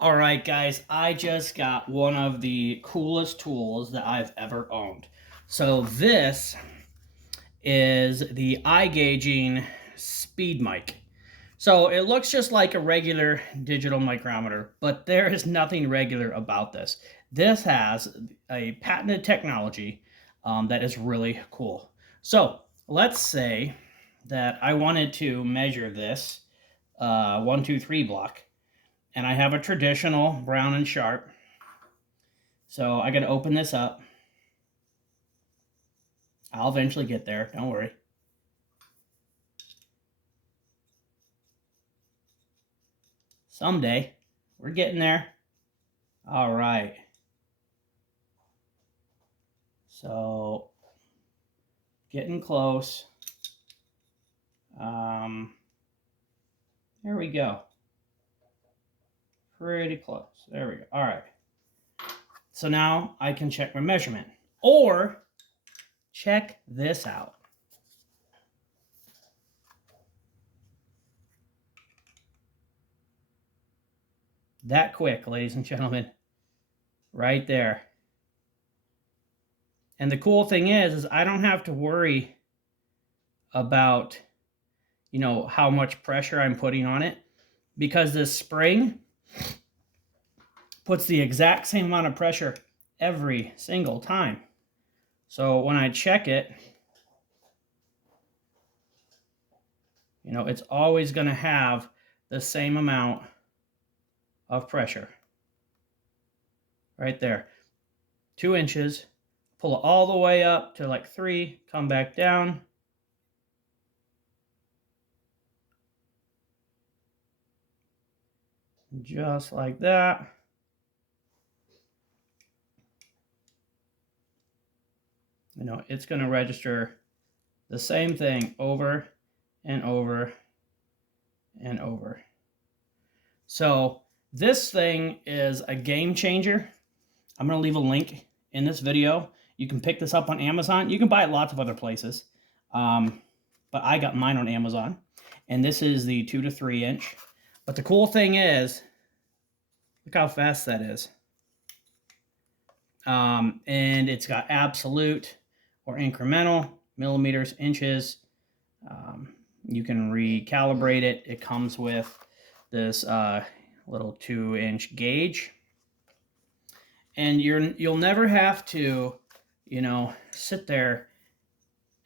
All right, guys, I just got one of the coolest tools that I've ever owned. So this is the I-GAGING SpeedMic. So it looks just like a regular digital micrometer, but there is nothing regular about this. This has a patented technology that is really cool. So let's say that I wanted to measure this 1, 2, 3 block. And I have a traditional Brown and Sharm. So I got to open this up. I'll eventually get there, don't worry. Someday. We're getting there. All right. So, getting close. There we go. Pretty close. There we go. All right. So now I can check my measurement. Or check this out. That quick, ladies and gentlemen. Right there. And the cool thing is I don't have to worry about, how much pressure I'm putting on it, because this spring puts the exact same amount of pressure every single time. So when I check it, it's always going to have the same amount of pressure. Right there. 2 inches. Pull it all the way up to like 3. Come back down. Just like that. It's going to register the same thing over and over and over. So this thing is a game changer. I'm going to leave a link in this video. You can pick this up on Amazon. You can buy it lots of other places. But I got mine on Amazon. And this is the 2 to 3 inch. But the cool thing is, look how fast that is. And it's got absolute or incremental, millimeters, inches. You can recalibrate it. It comes with this little 2-inch gauge. And you'll never have to, sit there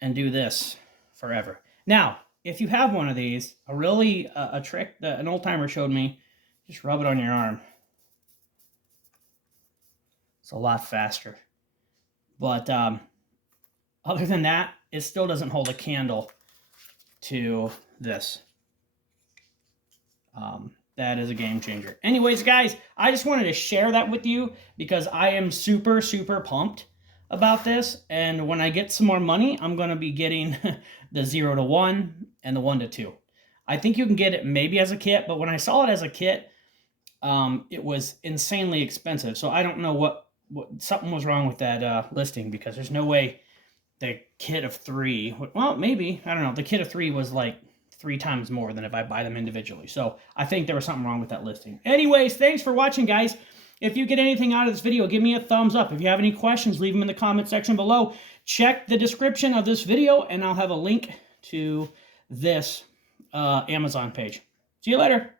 and do this forever. Now, if you have one of these, a trick that an old timer showed me, just rub it on your arm. It's a lot faster. But other than that, it still doesn't hold a candle to this. That is a game changer. Anyways, guys, I just wanted to share that with you because I am super, super pumped about this. And when I get some more money, I'm going to be getting the 0 to 1 and the 1 to 2. I think you can get it maybe as a kit, but when I saw it as a kit, it was insanely expensive. So I don't know what something was wrong with that listing, because there's no way the kit of 3, well, maybe, I don't know. The kit of 3 was like 3 times more than if I buy them individually. So I think there was something wrong with that listing. Anyways, thanks for watching, guys. If you get anything out of this video, give me a thumbs up. If you have any questions, leave them in the comment section below. Check the description of this video, and I'll have a link to this Amazon page. See you later.